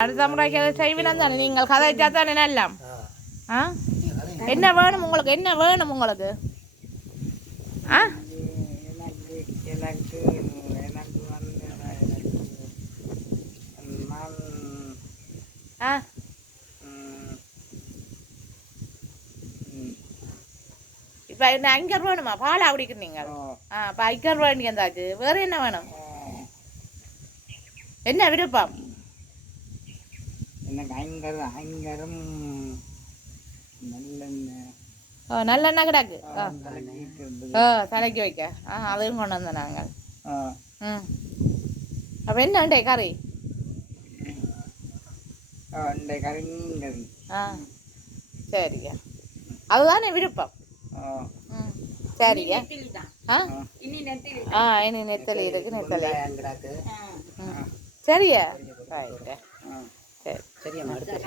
அடுத்த அதை செய்வினம் தானே நீங்கள் கதைச்சா தானே எல்லாம் ஆ என்ன வேணும் உங்களுக்கு என்ன வேணும் உங்களுக்கு ஆ ஆ இப்போ என்ன ஐங்கர் வேணுமா பாலா குடிக்கிறீங்க ஓ, ஆ இப்போ ஐங்கர் வேண்டி வந்தாச்சு வேறு என்ன வேணும் என்ன விருப்பம் எனக்கு ஐங்கர் ஐங்கரும் நல்லெண்ணெய். ஓ நல்லெண்ணெய் கிடக்கு. ஆ. தலைக்கு வைக்க. ஆ அதையும் கொண்டு வந்தோம் நாங்கள். ம். அப்போ என்ன கறி? ஆ, இந்த கரிங்கல் ஆ சரிங்க. அதுதானே விருப்பம். ஆ. ம் சரிங்க. ஆ. இனி நெத்திலி. ஆ இனி நெத்தலி இருக்கு நெத்தலி. சரியா ரைட்டு ஆ சரி சரியா அடுத்து.